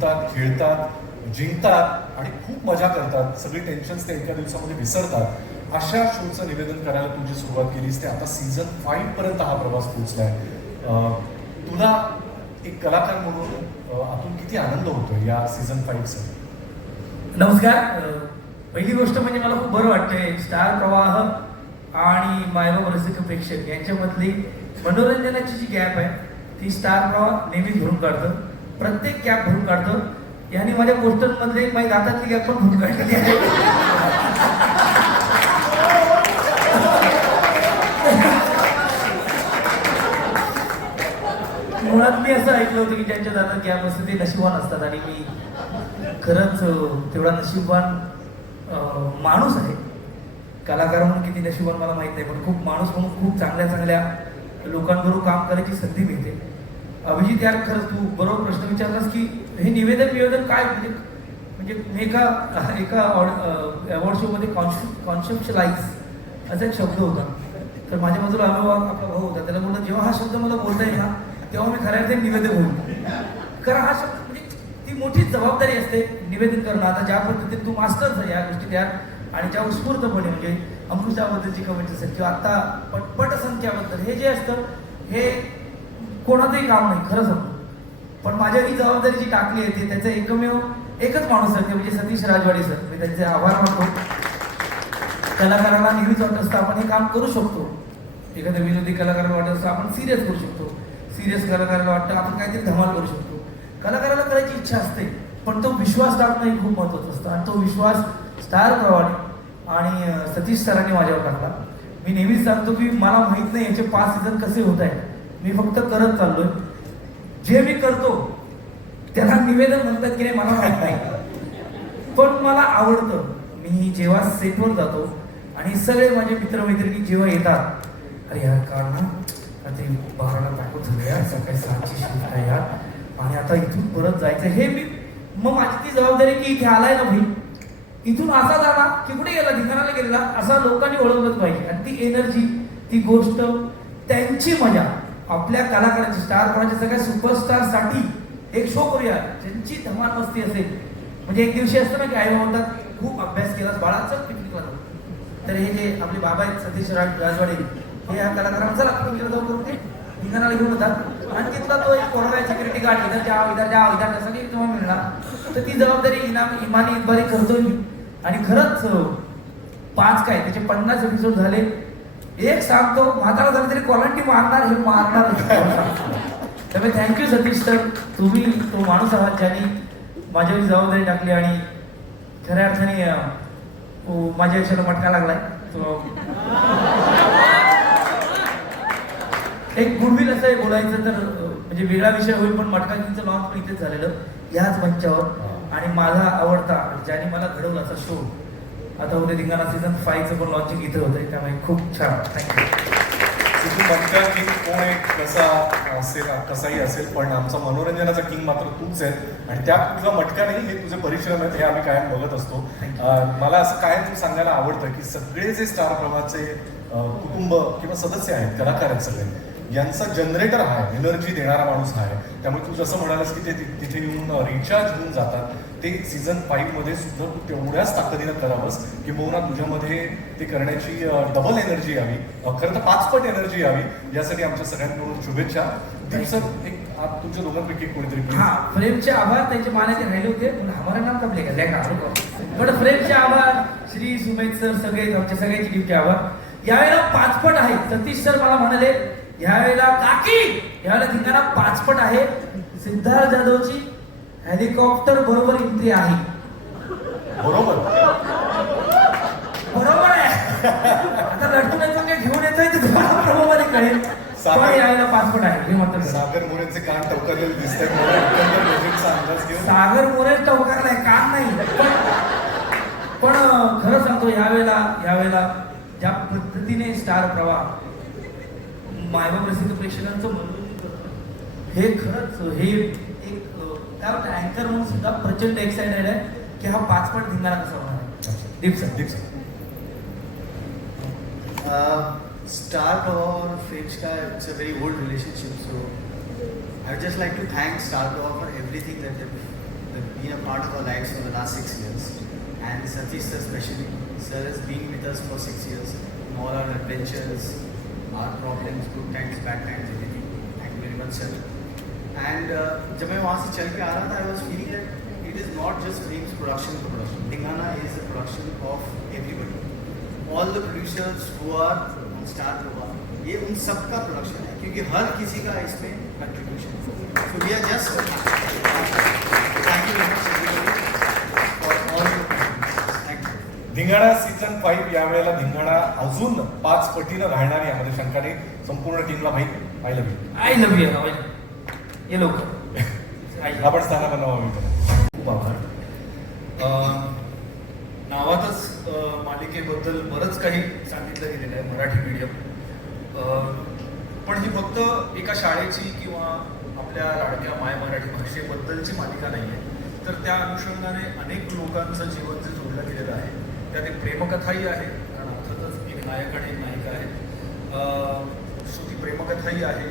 जमतात, खेळतात, जिंकतात आणि खूप मजा करतात. सगळी टेन्शन्स ते एका दिवसामध्ये विसरतात. अशा शोचं निवेदन करायला तू जी सुरुवात केलीस ते आता सीझन 5 पर्यंत हा प्रवास पोहोचलाय. तुला एक कलाकार म्हणून आतून किती आनंद होतोय या सीझन 5चा? नमस्कार. पहिली गोष्ट म्हणजे मला खूप बरं वाटतंय स्टार प्रवाह आणि मायबाप रसिक प्रेक्षक यांच्यामधली मनोरंजनाची जी गॅप आहे ती स्टार प्रवाह नेहमीच भरून काढतं. प्रत्येक गॅप भरून काढतं. यांनी माझ्या पोस्टरमधले माझी दातातली गॅप पण भरून काढलेली आहे. मुळात मी असं ऐकलं होतं की ज्यांच्या दातात गॅप असते ते नशिबवान असतात आणि मी खरंच तेवढा नशीबवान माणूस आहे. कलाकार म्हणून किती नशीबवान मला माहित नाही, पण खूप माणूस म्हणून खूप चांगल्या चांगल्या लोकांबरोबर काम करायची संधी मिळते. अभिजित यार, खरंच तू बरोबर प्रश्न विचारलास की हे निवेदन काय म्हणजे मी एका अवॉर्ड शोमध्ये कॉन्सेप्शलाइज असा एक शब्द होता. तर माझ्या बाजूला अनुभव आपला भाऊ होता. त्याला बोलला जेव्हा हा शब्द मला बोलता येईल ना तेव्हा मी खऱ्या अर्थाने निवेदक होईल. कारण हा शब्द म्हणजे ती मोठी जबाबदारी असते निवेदन करणं. आता ज्या पद्धतीने तू मास्टर्स आहे या गोष्टीत यार आणि ज्या उत्स्फूर्तपणे म्हणजे अंकुशाबद्दलची कमेंट असेल किंवा आता पटपट संख्याबद्दल हे जे असतं हे कोणाचंही काम नाही खरं सांगतो. पण माझ्या ही जबाबदारी जी टाकली आहे त्याचं एकच माणूस आहे ते म्हणजे सतीश राजवाडे सर. मी त्यांचे आभार मानतो. कलाकाराला नेहमीच वाटत असतं आपण हे काम करू शकतो. एखाद्या विनोदी कलाकाराला वाटत असतं आपण सिरियस करू शकतो. सिरियस कलाकाराला वाटतं आपण काहीतरी धमाल करू शकतो. कलाकाराला करायची इच्छा असते पण तो विश्वास टाकणं हे खूप महत्त्वाचं असतं आणि तो विश्वास स्टार प्रवाह आणि सतीश सरांनी माझ्यावर टाकला. मी नेहमीच सांगतो की मला माहित नाही याचे 5 सीझन कसे होत आहे. मी फक्त करत चाललोय. जे मी करतो त्याला निवेदन म्हणतात की नाही मला माहित नाही, पण मला आवडतं. मी जेव्हा सेटवर जातो आणि सगळे माझे मित्रमैत्रिणी जेव्हा येतात, अरे यार कारण ना ते 12ला दाखवत झालं यार, सकाळी 7ची शिफ्ट आहे यार आणि आता इथून परत जायचं. हे मी मग माझी ती जबाबदारी की इथे आलाय ना भाई, इथून असा जाणार की कुठे गेला ठिकाणाला गेलेला असा लोकांनी ओळखलंच पाहिजे. आणि ती एनर्जी, ती गोष्ट, त्यांची मजा आपल्या कलाकारांची स्टार कोणाच्या सगळ्या सुपरस्टारसाठी एक शो करूया ज्यांची धमाल मस्ती असेल. म्हणजे एक दिवशी असतं ना की आई म्हणतात खूप अभ्यास केला बाळाचं पिकनिकला जाऊ. तर हे जे आपले बाबा आहेत सतीश राजवाडे हे या कलाकारांना चला पिकनिकला जाऊ करून ते ठिकाणाला घेऊन होतात आणि तिथला तो एक कोरोना सिक्युरिटी गार्ड इधर जाओ सगळी तुम्हाला मिळणार. तर ती जबाबदारी इमानी इतबारी करतोय मी. आणि खरंच 5 काय त्याचे 50 एपिसोड झाले. एक सांगतो म्हातारा झालं तरी क्वालिटी मारणार त्यामुळे थँक्यू सतीश सर. तुम्ही तो माणूस आहात ज्यांनी माझ्यावर जबाबदारी टाकली आणि खऱ्या अर्थाने माझ्या आयुष्याला मटका लागलाय. एक गुडविल असं आहे बोलायचं तर म्हणजे वेगळा विषय होईल पण मटकाजींचं लॉन्च पण इथेच झालेलं याच मंचावर. आणि माझा आवडता ज्याने मला घडवला असा शो आता उद्या धिंगाणा सीझन 5चं पण लॉन्चिंग इथे होतंय. त्यामुळे खूप छान थँक्यू. मटका किंग कोण आहे कसा असेल कसाही असेल पण आमचा मनोरंजनाचा किंग मात्र तूच आहे आणि त्या तुझा मटका नाही हे तुझे परिश्रम आहेत हे आम्ही कायम बघत असतो. मला असं कायम तू सांगायला आवडतं की सगळे जे स्टार प्रवाहाचे कुटुंब किंवा सदस्य आहेत कलाकार आहेत सगळे यांचा जनरेटर हा आहे, एनर्जी देणारा माणूस हा आहे. त्यामुळे तू जसं म्हणालास की ते तिथे येऊन रिचार्ज होऊन जातात. ते सीझन 5 मध्ये सुद्धा तू तेवढ्याच ताकदीनं करावंस की बहुना तुझ्यामध्ये ते करण्याची डबल एनर्जी यावी, खरं तर 5 पट एनर्जी यावी. यासाठी आमच्या सगळ्यांकडून शुभेच्छा. सर एक तुमच्या दोघांपैकी कोणीतरी हा फ्रेमचे आभार. त्यांचे मानाचे राहिले होते पण हमारे नाम कब लेगा पण फ्रेमचे आभार. श्री सुमेध सर सगळे आमच्या सगळ्यांचे टीमचे आभार. यावेळेला 5 पट आहे. सतीश सर मला म्हणाले यावेळेला काकी यावेळेला ठिकाणा 5 पट आहे. सिद्धार्थ जाधवची हेलिकॉप्टर बरोबर एंट्री आहे. बरोबर आहे. आता लटकून येतो घेऊन येतोय ते तुम्हाला बरोबर कळेल. यावेळेला 5 पट आहे हे मात्र. सागर मोरेंचे कान टवकारलेले दिसत सागर मोरे टवकारलाय कान नाही पण खरं सांगतो यावेळेला ज्या पद्धतीने स्टार प्रवाह मायबाप रसिक प्रेक्षकांचं मनोरंजन करतं हे खरंच हे एक काय वाटतं अँकर म्हणून सुद्धा प्रचंड एक्साइटेड आहे की हा 5 पट धिंगाणा कसा होणार आहे. दीप सर स्टार प्रवाह और फ्रेम्स का it's a very old relationship. So I would just like to thank Star Pravah for everything that been a part of our lives for the last 6 years. And Satish sir especially, sir has been with us for 6 years. All our adventures, our problems, good times, bad times, everything. Thank you very much sir. And जब मैं वहाँ से चल के आ रहा था, I was feeling that it is not just Flames production to production. Dhingana is a production of everybody. All the producers who are on Star Prova, ये उन सबका production है क्योंकि हर किसी का इसमें कंट्रीब्यूशन है. So we are just thank you very much everybody for all your contributions. Thank you. धिंगाणा season 5 यावेळेला धिंगाणा अजून 5 पटीनं घालणार यामध्ये शंका नाही. संपूर्ण टीमला भाई I love you. I love you. ये लवकर आपण स्थाना बनवावी. खूप आभार. नावातच मालिकेबद्दल बरंच काही सांगितलं गेलेलं आहे, मराठी मीडियम. पण ही फक्त एका शाळेची किंवा आपल्या लाडक्या माय मराठी भाषेबद्दलची मालिका नाही आहे, तर त्या अनुषंगाने अनेक लोकांचं जीवन जे जोडलं गेलेलं आहे, त्यात एक प्रेमकथाही आहे, कारण अर्थातच एक नायक आणि एक नायिका आहे. सो ती प्रेमकथाही आहे.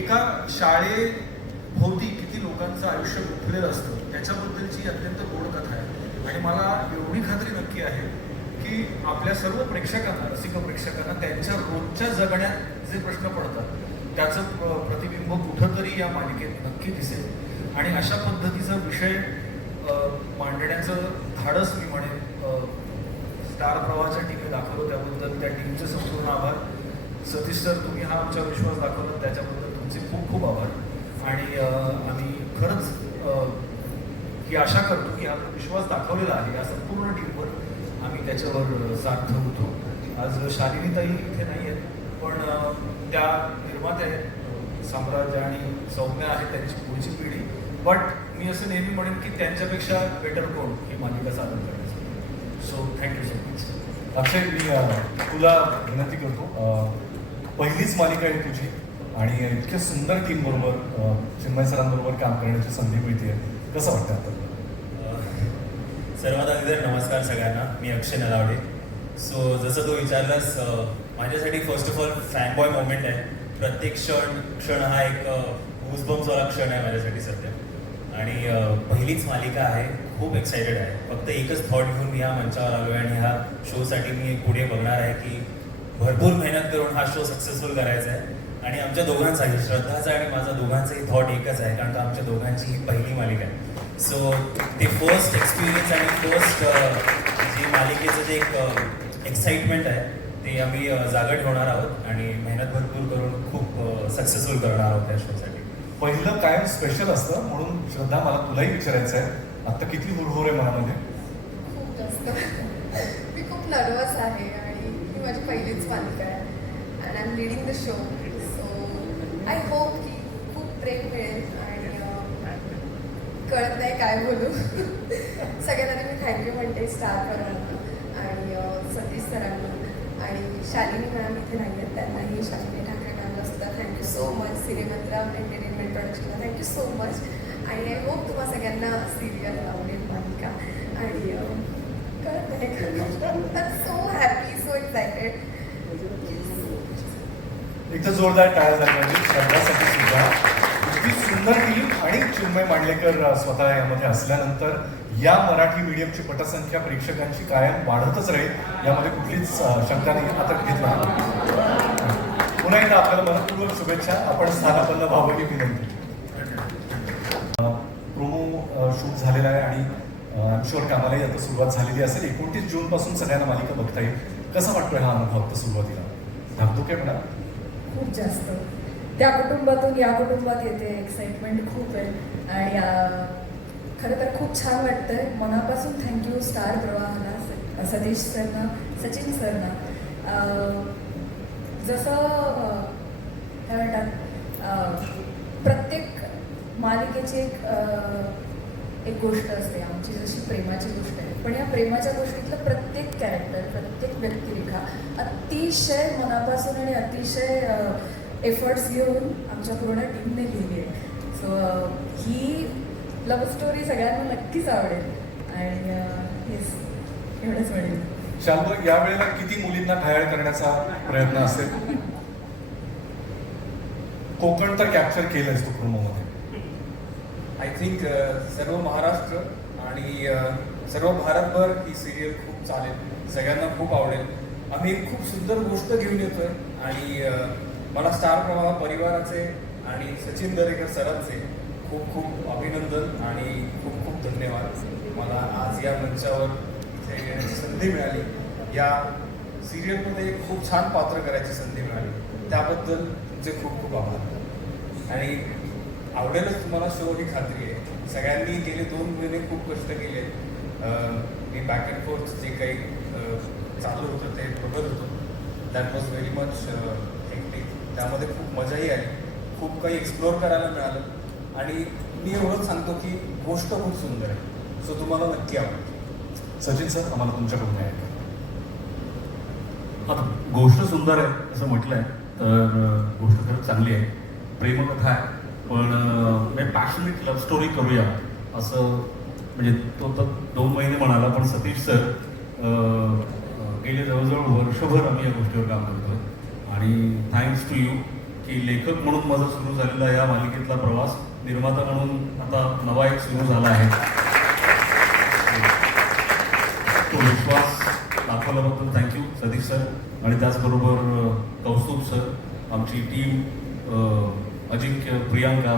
एका शाळेभोवती किती लोकांचं आयुष्य गुंफलेलं असतं त्याच्याबद्दलची अत्यंत गोड कथा आहे. आणि मला एवढी खात्री नक्की आहे की आपल्या सर्व प्रेक्षकांना, रसिक प्रेक्षकांना त्यांच्या रोजच्या जगण्यात जे प्रश्न पडतात त्याचं प्रतिबिंब कुठंतरी या मालिकेत नक्की दिसेल. आणि अशा पद्धतीचा विषय मांडण्याचं धाडस मी म्हणेन स्टार प्रवाहाच्या टीमने दाखवलं, त्याबद्दल त्या टीमचे संपूर्ण आभार. सतीश सर, तुम्ही हा आमचा विश्वास दाखवला त्याच्याबद्दल तुमचे खूप खूप आभार. आणि आम्ही खरंच ही आशा करतो की हा विश्वास दाखवलेला आहे या संपूर्ण टीमवर, आम्ही त्याच्यावर सार्थ होतो. आज शालिनीताई इथे नाही आहेत, पण त्या निर्मात्या आहेत, साम्राज्य आणि सौम्या आहेत त्यांची पुढची पिढी. बट मी असं नेहमी म्हणेन की त्यांच्यापेक्षा बेटर कोण ही मालिका सादर करण्यासाठी. So thank you so much. Akshay, मी तुला विनंती करतो, पहिलीच मालिका आहे तुझी आणि इतक्या सुंदर टीम बरोबर चिन्मय सरांबरोबर काम करण्याची संधी मिळते. कसं वाटतं आता? सर्वात अगोदर नमस्कार सगळ्यांना. मी अक्षय नलावडे. सो जसं तू विचारलास, माझ्यासाठी फर्स्ट ऑफ ऑल फॅनबॉय मोमेंट आहे. प्रत्येक क्षण हा एक गुजबम्सवाला क्षण आहे माझ्यासाठी सध्या. आणि पहिलीच मालिका आहे, खूप एक्सायटेड आहे. फक्त एकच थॉट घेऊन मी ह्या मंचावर आलो आहे आणि ह्या शोसाठी मी पुढे बघणार आहे की भरपूर मेहनत करून हा शो सक्सेसफुल करायचा आहे. आणि आमच्या दोघांचाही, श्रद्धाचा आणि माझा दोघांचाही थॉट एकच आहे, कारण का आमच्या दोघांची ही पहिली मालिका आहे. सो ते फर्स्ट एक्सपिरियन्स आणि फर्स्ट जी मालिकेचं जे एक एक्साइटमेंट आहे ते आम्ही जागा ठेवणार आहोत आणि मेहनत भरपूर करून खूप सक्सेसफुल करणार आहोत त्या शोसाठी. पहिलं कायम स्पेशल असतं, म्हणून श्रद्धा मला तुलाही विचारायचं आहे, आता किती हुरहुर आहे मनामध्ये? खूप जास्त. मी खूप नर्वस आहे आणि ही माझी पहिलीच मालिका आहे and I am leading the show. So I hope की खूप प्रेम मिळेल आणि कळत नाही काय बोलू. सगळ्यात आधी मी थँक्यू म्हणते स्टार प्रवाहांना आणि सतीश सरांना आणि शालिनी मॅम इथे नाही आहेत, त्यांनाही शालिनी ठाकरे मॅमला सुद्धा थँक्यू सो मच. सिनेमात्रा एंटरटेनमेंट प्रोडक्शनला थँक्यू सो मच. आणि आय होप तुम्हा सगळ्यांना सिरियल आवडेल मालिका. आणि कळत नाही, सो हॅपी, सो एक्सायटेड. एकदा जोरदार टाळ्या झाल्या पाहिजे श्रद्धासाठी सुद्धा. इतकी सुंदर टीम आणि चिन्मय मांडलेकर स्वतः यामध्ये असल्यानंतर या मराठी मीडियमची पटसंख्या प्रेक्षकांची कायम वाढतच राहील, यामध्ये कुठलीच शंका नाही. आता घेतला पुन्हा एकदा आपल्याला मनपूर्वक शुभेच्छा. आपण स्थानापन्न व्हावं ही विनंती. प्रोमो शूट झालेला आहे आणि आय एम शुअर कामालाही आता सुरुवात झालेली असेल. 29 जूनपासून सगळ्यांना मालिका बघता येईल. कसा वाटतोय हा अनुभव आता सुरुवातीला? धाकधुके म्हणा. खूप जास्त. त्या कुटुंबातून या कुटुंबात येते, एक्साइटमेंट खूप आहे आणि खरं तर खूप छान वाटतंय. मनापासून थँक्यू स्टार प्रवाहाला, सतीश सरना, सचिन सरना. जसं काय म्हणतात, प्रत्येक मालिकेची एक गोष्ट असते. आमची जशी प्रेमाची गोष्ट आहे, पण या प्रेमाच्या गोष्टीतलं प्रत्येक कॅरेक्टर, प्रत्येक व्यक्तिरेखा अतिशय मनापासून आणि अतिशय एफर्ट्स घेऊन आमच्या पूर्ण टीमने लिहिली आहे. सो ही लव्ह स्टोरी सगळ्यांना नक्कीच आवडेल आणि येस, एवढंच म्हणेल. शाल्व, यावेळेला किती मुलींना घायाळ करण्याचा प्रयत्न असेल? कोकण तर कॅप्चर केलंच तू प्रोमोमध्ये. आय थिंक सर्व महाराष्ट्र आणि सर्व भारतभर ही सिरियल खूप चालेल, सगळ्यांना खूप आवडेल. आम्ही एक खूप सुंदर गोष्ट घेऊन येतोय आणि मला स्टार प्रवाह परिवाराचे आणि सचिन दरेकर सरांचे खूप खूप अभिनंदन आणि खूप खूप धन्यवाद. मला आज या मंचावर इथे येण्याची संधी मिळाली, या सिरियलमध्ये एक खूप छान पात्र करायची संधी मिळाली, त्याबद्दल तुमचे खूप खूप आभार. आणि आवडेलच तुम्हाला शो ही खात्री आहे. सगळ्यांनी गेले 2 महिने खूप कष्ट केले. मी बॅक अँड फोर्थ जे काही चालू होतं ते बघत होतो. That was very much hectic. त्यामध्ये खूप मजाही आली, खूप काही एक्सप्लोअर करायला मिळालं आणि मी एवढंच सांगतो की गोष्ट खूप सुंदर आहे. सो तुम्हाला नक्की आवडेल. सचिन सर, आम्हाला तुमच्याकडून आहे. आता गोष्ट सुंदर आहे असं म्हटलंय तर गोष्ट खरंच चांगली आहे, प्रेमकथा आहे, पण मी पॅशनेट लव्ह स्टोरी करूया असं म्हणजे तो तर 2 महिने म्हणाला, पण सतीश सर गेले जवळजवळ वर्षभर आम्ही या गोष्टीवर काम करतोय आणि थँक्स टू यू की लेखक म्हणून माझा सुरू झालेला या मालिकेतला प्रवास निर्माता म्हणून आता नवा एक सुरू झाला आहे. तो विश्वास दाखवल्याबद्दल थँक्यू सतीश सर आणि त्याचबरोबर कौस्तुभ सर, आमची टीम, अजिंक्य, प्रियांका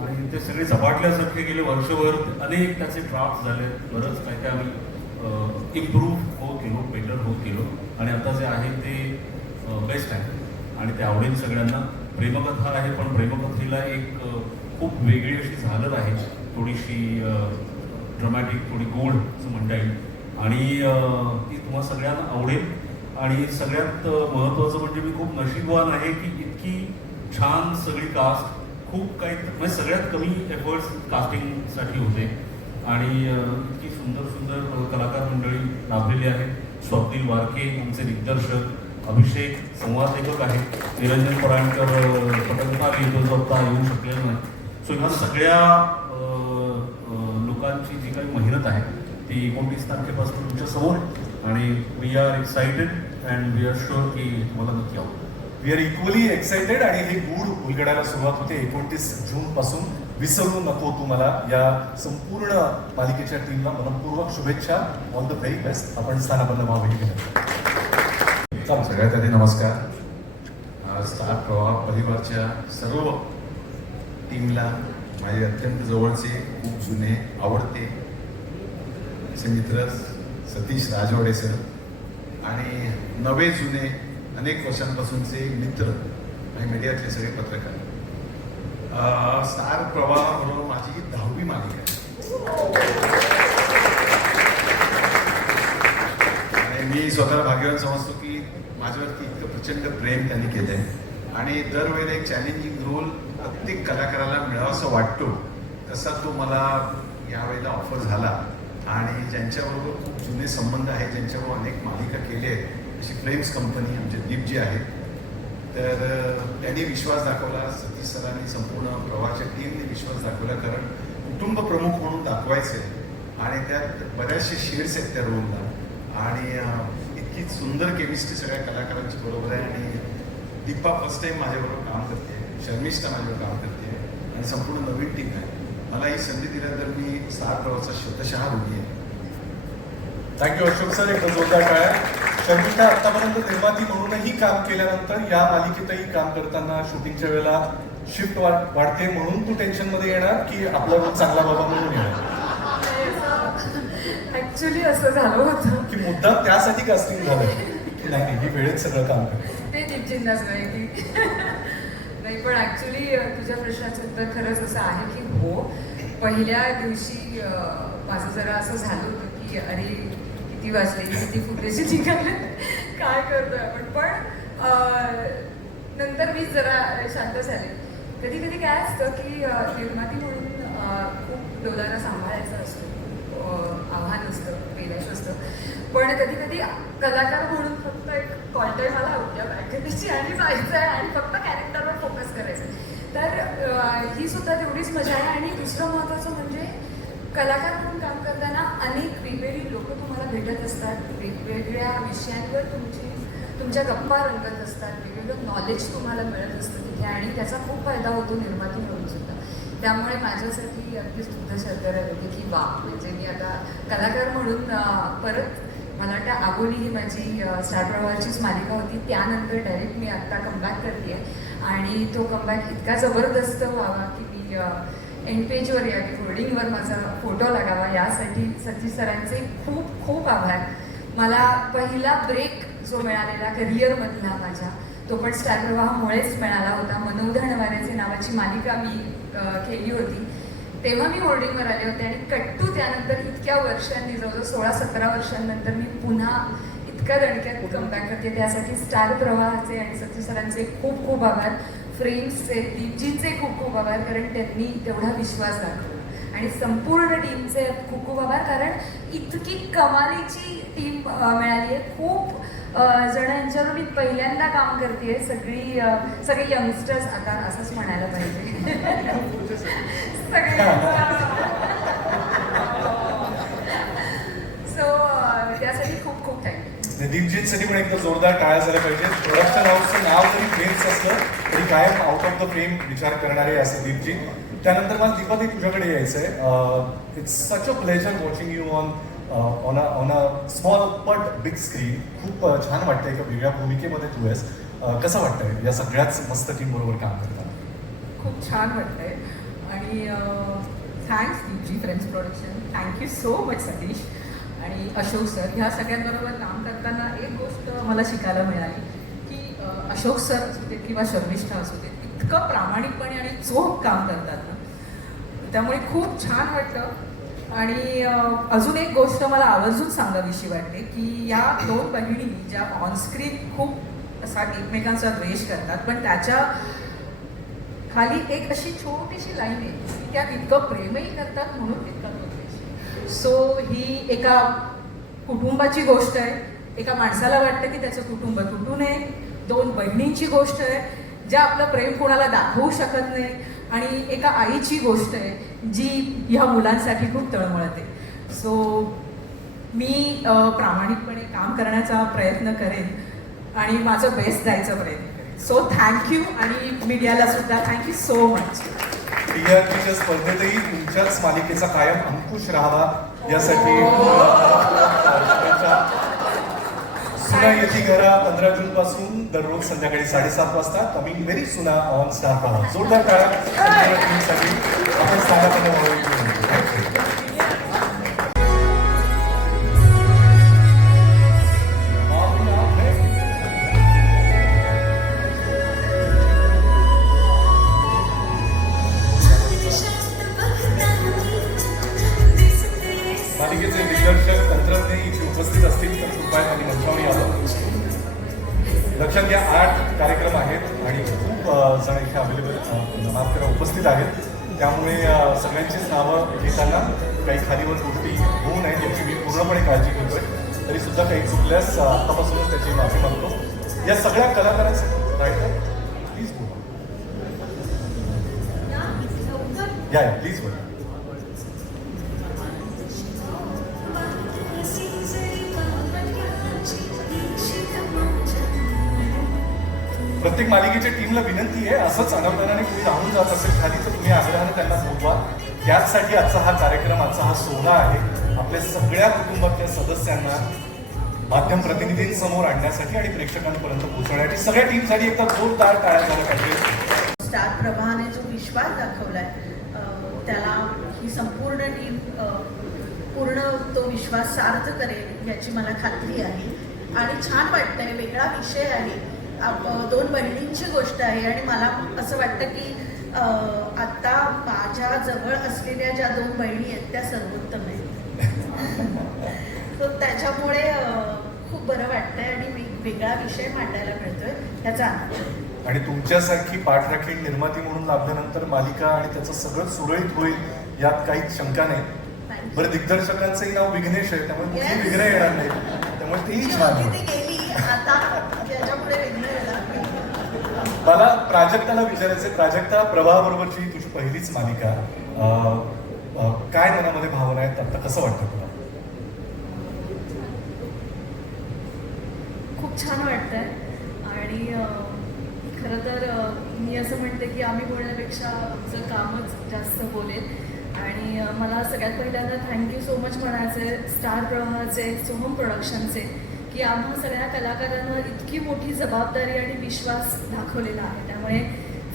आणि ते सगळे झपाटल्यासारखे गेले वर्षभर अनेक त्याचे ड्राफ्ट झाले, बरंच काय काय आम्ही इम्प्रूव्ह होत गेलो, बेटर होत गेलो आणि आता जे आहे ते बेस्ट आहे आणि ते आवडेल सगळ्यांना. प्रेमकथा आहे पण प्रेमकथेला एक खूप वेगळी अशी झालर आहे, थोडीशी ड्रामॅटिक, थोडी गोड असं म्हणता येईल आणि ती तुम्हा सगळ्यांना आवडेल. आणि सगळ्यात महत्त्वाचं म्हणजे मी खूप नशीबवान आहे की इतकी छान सगळी कास्ट, खूप काही म्हणजे सगळ्यात कमी एफर्ट्स कास्टिंगसाठी होते आणि इतकी सुंदर सुंदर कलाकार मंडळी लाभलेली आहे. स्वप्नील वारके आमचे दिग्दर्शक, अभिषेक संवाद लेखक आहे, निरंजन पराणकर पटकथा लिहितो जो आता येऊ शकलेला नाही. सो ह्या सगळ्या लोकांची जी काही मेहनत आहे ती 29 तारखेपासून तुमच्या समोर आहे आणि we are excited and we are sure की तुम्हाला नक्की आवडेल. वी आर इक्वली एक्साइटेड आणि हे गूढ उलगडायला सुरुवात होते 29 जून पासून. विसरू नको तुम्हाला. या संपूर्ण मालिकेच्या टीमला मनपूर्वक शुभेच्छा. All the very best. आपण स्थानापन्न व्हावं ही विनंती. सगळ्यात आधी नमस्कार. स्टार प्रवाह परिवारच्या सर्व टीमला, माझे अत्यंत जवळचे, खूप जुने, आवडते असे मित्र सतीश राजवाडे सर आणि नवे जुने अनेक वर्षांपासूनचे मित्र आणि मीडियातले सगळे पत्रकार. स्टार प्रवाहाबरोबर माझी ही 10वी मालिका आहे आणि मी स्वतःला भाग्यवान समजतो की माझ्यावरती इतकं प्रचंड प्रेम त्यांनी केलंय आणि दरवेळेला एक चॅलेंजिंग रोल प्रत्येक कलाकाराला मिळावासा वाटतो, तसा तो मला यावेळेला ऑफर झाला. आणि ज्यांच्याबरोबर खूप जुने संबंध आहेत, ज्यांच्याबरोबर अनेक मालिका केले आहेत, अशी फ्लेम्स कंपनी आमचे दीपजी आहेत, तर त्यांनी विश्वास दाखवला. सतीश सरांनी, संपूर्ण प्रवाहाच्या टीमने विश्वास दाखवला, कारण कुटुंब प्रमुख म्हणून दाखवायचे आणि त्यात बऱ्याचशे शेड्स आहेत त्या रोलला आणि इतकी सुंदर केमिस्ट्री सगळ्या कलाकारांची बरोबर आहे. आणि दीपा फर्स्ट टाईम माझ्याबरोबर काम करते, शर्मिष्ठा माझ्याबरोबर काम करते आणि संपूर्ण नवीन टीम आहे. मला ही संधी दिल्यानंतर मी स्टार प्रवाहाचा शतशः ऋणी आहे. Thank you Ashok sir. एकदम जोरदार टाळ्या. शर्मिष्ठा आतापर्यंत निर्माती म्हणूनही काम केल्यानंतर या मालिकेतही काम करताना शूटिंगच्या वेळेला शिफ्ट वाढते म्हणून तू टेन्शनमध्ये येणार की आपला रोल चांगला बाबा म्हणून येणार? ऍक्च्युली असं झालं होतं की मुद्दाम त्यासाठी कास्टिंग झालं की नाही ही वेळेत सगळं काम करते? ते दीपजींनाच माहिती. नाही, पण ऍक्च्युली तुझ्या प्रश्नाचं उत्तर खरंच असं आहे की हो, पहिल्या दिवशी माझं जरा असं झालं होतं की अरे किती वाजले, किती फुटेज निघाले, काय करतोय आपण. पण नंतर मी जरा शांत झाले. कधी कधी काय असतं की निर्माती म्हणून खूप डोलारा सांभाळायचं असतं, आव्हान असतं, पेलायचं असतं. पण कधी कधी कलाकार म्हणून फक्त एक कॉल मला आवडल्या बायकरीची आणि जायचं आहे आणि फक्त कॅरेक्टरवर फोकस करायचं. तर ही सुद्धा तेवढीच मजा आहे. आणि दुसरं महत्त्वाचं म्हणजे कलाकार म्हणून काम करताना अनेक वेगवेगळी लोक तुम्हाला भेटत असतात, वेगवेगळ्या विषयांवर तुमच्या गप्पा रंगत असतात, वेगवेगळं नॉलेज तुम्हाला मिळत असतं तिथे आणि त्याचा खूप फायदा होतो निर्माती म्हणून सुद्धा. त्यामुळे माझ्यासाठी अगदी शुद्ध शर्करा होती की वा, म्हणजे मी आता कलाकार म्हणून परत मला वाटतं आगोली ही माझी स्टार प्रवाहाचीच मालिका होती, त्यानंतर डायरेक्ट मी आत्ता कमबॅक करते आणि तो कमबॅक इतका जबरदस्त व्हावा की मी एंड पेजवर या की होर्डिंगवर माझा फोटो लागावा, यासाठी सतीश सरांचे खूप खूप आभार. मला पहिला ब्रेक जो मिळालेला करिअरमधला माझ्या, तो पण स्टार प्रवाहामुळेच मिळाला होता. मनोधन वाऱ्याचे नावाची मालिका मी केली होती, तेव्हा मी होर्डिंगवर आले होते आणि कट्टू त्यानंतर इतक्या वर्षांनी, जवळजवळ 16-17 वर्षांनंतर मी पुन्हा इतक्या दणक्यात कमबॅक करते. त्यासाठी स्टार प्रवाहाचे आणि सतीश सरांचे खूप खूप आभार. फ्रेम्सचे, दीपजींचे खूप खूप आभार, कारण त्यांनी तेवढा विश्वास दाखवला आणि संपूर्ण टीमचे खूप खूप आभार, कारण इतकी कमालीची टीम मिळाली आहे. खूप जण यांच्यावर मी पहिल्यांदा काम करते, सगळे यंगस्टर्स, आता असंच म्हणायला पाहिजे सगळे. सो त्यासाठी खूप खूप थँक्यू. दीपजींसाठी पण एकदा जोरदार टाळ्या झाल्या पाहिजे. प्रोडक्शन हाऊसचं नाव जरी फ्रेम्स असलं तरी कायम आउट ऑफ द फ्रेम विचार करणारे असं दीपजी. त्यानंतर मला दीपाली तुझ्याकडे यायचं आहे. It's such a pleasure watching you on a small but big screen. खूप छान वाटतंय, एका वेगळ्या भूमिकेमध्ये तू आहेस. कसं वाटतंय या सगळ्याच मस्त टीम बरोबर काम करताना? खूप छान वाटतंय आणि thanks Deepji, friends production, thank you so much Satish आणि अशोक सर. ह्या सगळ्यांबरोबर काम करताना एक गोष्ट मला शिकायला मिळाली की अशोक सर असू देत किंवा शर्मिष्ठा असू देत, इतकं प्रामाणिकपणे आणि चोख काम करतात ना, त्यामुळे खूप छान वाटतं. आणि अजून एक गोष्ट मला आवर्जून सांगावीशी वाटते की या दोन बहिणी ज्या ऑनस्क्रीन खूप असा एकमेकांचा द्वेष करतात, पण त्याच्या खाली एक अशी छोटीशी लाईन आहे की त्या इतकं प्रेमही करतात म्हणून तितका तो द्वेष. सो ही एका कुटुंबाची गोष्ट आहे. एका माणसाला वाटतं की त्याचं कुटुंब तुटू नये. दोन बहिणींची गोष्ट आहे ज्या आपलं प्रेम कोणाला दाखवू शकत नाही. आणि एका आईची गोष्ट आहे जी ह्या मुलांसाठी खूप तळमळते. सो मी प्रामाणिकपणे काम करण्याचा प्रयत्न करेन आणि माझं बेस्ट द्यायचा प्रयत्न करेन. सो थँक्यू आणि मीडियाला सुद्धा थँक्यू सो मच. टीआरपीच्या स्पर्धेतही तुमच्याच मालिकेचा कायम अंकुश राहावा यासाठी सुना येती घरा 15 जून पासून दररोज संध्याकाळी 7:30 वाजता कमिंग व्हेरी सुना ऑन स्टार प्रवाह. जोरदार टाळ्या टीमसाठी. आपण सांगा मालिकेचे दिग्दर्शक तंत्रज्ञ इथे उपस्थित असतील तर कृपया त्यांनी मंचावर यावं. लक्षात घ्या 8 कार्यक्रम आहेत आणि खूप जण इथे अवेलेबल मात्र उपस्थित आहेत, त्यामुळे सगळ्यांचीच नावं घेताना काही खालीवर गोष्टी होऊ नये याची मी पूर्णपणे काळजी घेतोय. तरी सुद्धा काही चुकल्यास आतापासूनच त्याची माफी मागतो. या सगळ्या कलाकारांसाठी रायटर प्लीज बोला. या प्लीज बोला. प्रत्येक मालिकेच्या टीमला विनंती आहे, असंच अनवधानाने कुणी राहून जात असेल खाली तर तुम्ही आग्रहाने त्यांना बोलवा. त्याचसाठी आजचा हा कार्यक्रम, आजचा हा सोहळा आहे. आपल्या सगळ्या कुटुंबातल्या सदस्यांना माध्यम प्रतिनिधींसमोर आणण्यासाठी आणि प्रेक्षकांपर्यंत पोहोचवण्यासाठी सगळ्या टीमसाठी एकदा जोरदार टाळ्या झाल्या पाहिजे. स्टार प्रवाहाने जो विश्वास दाखवलाय त्याला ही संपूर्ण टीम पूर्ण तो विश्वास सार्थ करेल याची मला खात्री आहे. आणि छान वाटतंय, वेगळा विषय आहे, दोन बहिणींची गोष्ट आहे आणि मला असं वाटतं की आत्ता माझ्या जवळ असलेल्या ज्या दोन बहिणी आहेत त्या सर्वोत्तम आहेत. तो त्याच्यामुळे खूप बरं वाटतंय आणि वेगळा विषय मांडायला मिळतोय त्याचा आनंद. आणि तुमच्यासारखी पाठराखीण निर्माती म्हणून लाभल्यानंतर मालिका आणि त्याचं सगळं सुरळीत होईल यात काहीच शंका नाही. बरं, दिग्दर्शकांचंही नाव विघ्नेश आहे, त्यामुळे कुठली विघ्न येणार नाही, त्यामुळे तेही छान. मला प्राजक्ताला विचारायचं, प्राजक्ता प्रवाहाबरोबरची तुझी पहिलीच मालिका, काय मनामध्ये भावना आहेत आता, कसं वाटतं तुला? खूप छान वाटतंय आणि खरं तर मी असं म्हणते की आम्ही बोलण्यापेक्षा आमचं कामच जास्त बोलेल. आणि मला सगळ्यात पहिल्यांदा थँक्यू सो मच म्हणायचं आहे स्टार प्रवाहाचे, सोहम प्रोडक्शनचे, की आम्हा सगळ्या कलाकारांना इतकी मोठी जबाबदारी आणि विश्वास दाखवलेला आहे. त्यामुळे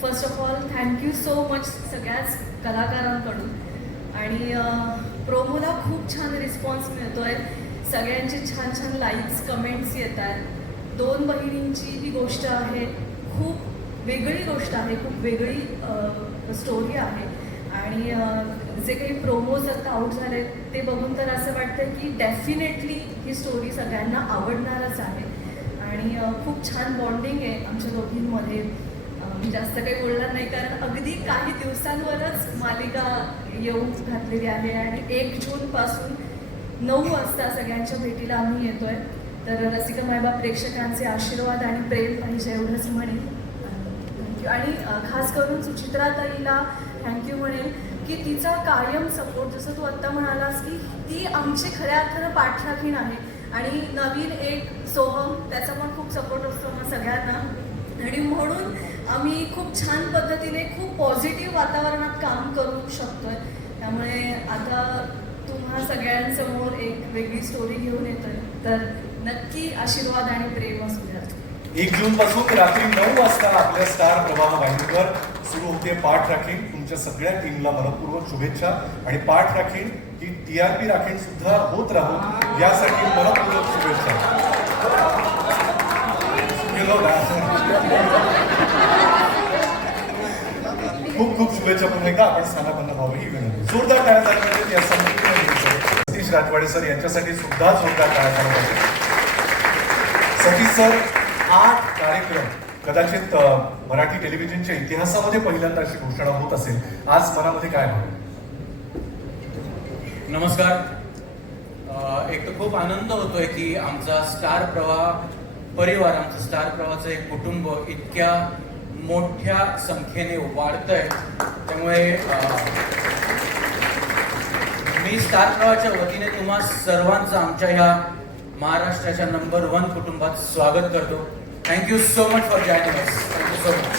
first of all thank you so much सगळ्याच कलाकारांकडून. आणि प्रोमोला खूप छान रिस्पॉन्स मिळतो आहे, सगळ्यांचे छान छान लाईक्स कमेंट्स येत आहेत. 2 बहिणींची ही गोष्ट आहे, खूप वेगळी गोष्ट आहे, खूप वेगळी स्टोरी आहे. आणि जे काही प्रोमोज आता आउट झाले ते बघून तर असं वाटतं की डेफिनेटली ही स्टोरी सगळ्यांना आवडणारच आहे. आणि खूप छान बॉन्डिंग आहे आमच्या दोघींमध्ये. मी जास्त काही बोलणार नाही, कारण अगदी काही दिवसांवरच मालिका येऊन घातलेली आहे. आणि 1 जूनपासून 9 वाजता सगळ्यांच्या भेटीला आम्ही येतोय. तर रसिका मायबाप प्रेक्षकांचे आशीर्वाद आणि प्रेम पाहिजे एवढंच म्हणेन. थँक्यू. आणि खास करून सुचित्राताईला थँक्यू म्हणेन की तिचा कायम सपोर्ट, जसं तू आत्ता म्हणालास की ती आमची खऱ्या अर्थानं पाठराखीण आहे. आणि नवीन एक सोहम, त्याचा पण खूप सपोर्ट असतो मग सगळ्यांना. आणि म्हणून आम्ही खूप छान पद्धतीने खूप पॉझिटिव्ह वातावरणात काम करू शकतोय. त्यामुळे आता तुम्हा सगळ्यांसमोर एक वेगळी स्टोरी घेऊन येतोय, तर नक्की आशीर्वाद आणि प्रेम असू द्या. 1 जून पासून रात्री 9 वाजता आपल्या स्टार प्रवाह वाहिनीवर सुरू होते पाठ राखीण. तुमच्या सगळ्या टीमला मनपूर्वक शुभेच्छा. आणि पाठ राखीण ही TRP राखीण सुद्धा होत राहू यासाठी मनपूर्वक शुभेच्छा. खूप खूप शुभेच्छा. पुन्हा एकदा आपण स्थानापन्न व्हावं ही विनंती. जोरदार टाळ्या झाल्या पाहिजेत या संपूर्ण सतीश राजवाडे सर यांच्यासाठी सुद्धा जोरदार टाळ्या झाल्या पाहिजेत. सतीश सर 8 कार्यक्रम, कदाचित मराठी टेलिव्हिजनच्या इतिहासामध्ये पहिल्यांदा अशी घोषणा होत असेल. आज मनामध्ये काय भाव? नमस्कार. एक तर खूप आनंद होतोय की आमचा स्टार प्रवाह परिवार, आमचं स्टार प्रवाहाचं एक कुटुंब इतक्या मोठ्या संख्येने वाढतंय. त्यामुळे मी स्टार प्रवाहाच्या वतीने तुम्हा सर्वांचं आमच्या ह्या महाराष्ट्राच्या नंबर 1 कुटुंबात स्वागत करतो. Thank you so much for joining us. Thank you so much.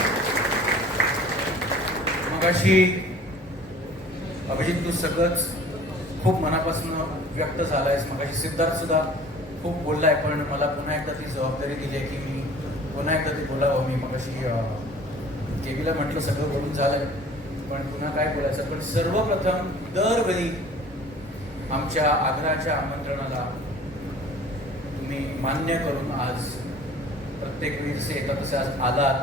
मगाशी अभिजित तू सगळंच खूप मनापासून व्यक्त झालायस. मगाशी सिद्धार्थ सुद्धा खूप बोललाय, पण मला पुन्हा एकदा ती जबाबदारी दिली आहे की मी पुन्हा एकदा ती बोलावं. मी मगाशी केबीला म्हटलं सगळं बोलून झालंय, पण पुन्हा काय बोलायचं. पण सर्वप्रथम दरवेळी आमच्या आग्रहाच्या आमंत्रणाला तुम्ही मान्य करून आज प्रत्येक वेळी जसे येतात तसे आज आलात.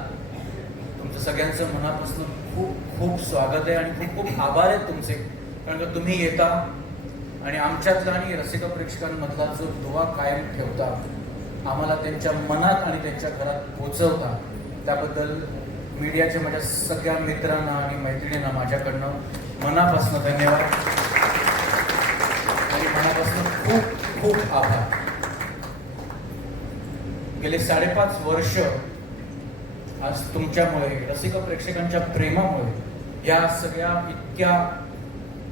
तुमचं सगळ्यांचं मनापासून खूप खूप स्वागत आहे आणि खूप खूप आभार आहेत तुमचे. कारण का तुम्ही येता आणि आमच्यातला आणि रसिका प्रेक्षकांमधला जो दुवा कायम ठेवता, आम्हाला त्यांच्या मनात आणि त्यांच्या घरात पोचवता, त्याबद्दल मीडियाच्या माझ्या सगळ्या मित्रांना आणि मैत्रिणींना माझ्याकडनं मनापासून धन्यवाद आणि मनापासून खूप खूप आभार. गेले 5.5 वर्ष आज तुमच्यामुळे, रसिका प्रेक्षकांच्या प्रेमामुळे, या सगळ्या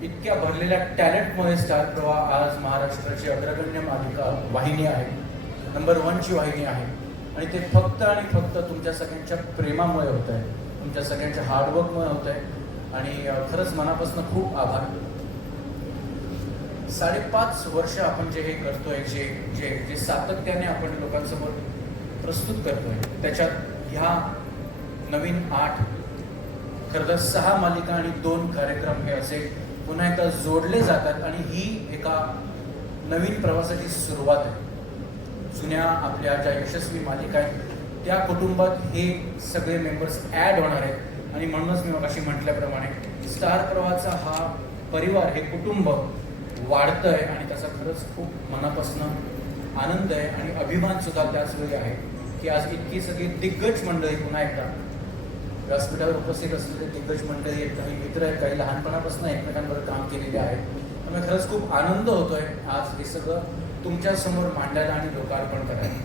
इतक्या भरलेल्या टॅलेंटमुळे स्टार प्रवाह आज महाराष्ट्राची अग्रगण्य मालिका वाहिनी आहे, नंबर 1 ची वाहिनी आहे. आणि ते फक्त आणि फक्त तुमच्या सगळ्यांच्या प्रेमामुळे होत आहे, तुमच्या सगळ्यांच्या हार्डवर्कमुळे होत आहे. आणि खरंच मनापासून खूप आभार. 5.5 वर्ष आपण जे हे करतोय, जे सातत्याने आपण लोकांसमोर प्रस्तुत करतोय, त्याच्यात ह्या नवीन 8, खरं तर 6 मालिका आणि 2 कार्यक्रम हे असे पुन्हा एकदा जोडले जातात. आणि ही एका नवीन प्रवासाची सुरुवात आहे. जुन्या आपल्या ज्या यशस्वी मालिका आहेत त्या कुटुंबात हे सगळे मेंबर्स ॲड होणार आहेत. आणि म्हणूनच मी मगाशी म्हटल्याप्रमाणे स्टार प्रवाहाचा हा परिवार, हे कुटुंब वाढतंय आणि त्याचा खरंच खूप मनापासून आनंद आहे. आणि अभिमान सुद्धा त्याच वेळी आहे की आज इतकी सगळी दिग्गज मंडळी पुन्हा एकदा व्यासपीठावर उपस्थित असलेले दिग्गज मंडळी आहेत, काही मित्र आहेत, काही लहानपणापासून एकमेकांबरोबर काम केलेले आहेत. त्यामुळे खरंच खूप आनंद होतोय आज हे सगळं तुमच्या समोर मांडायला आणि लोकार्पण करायला.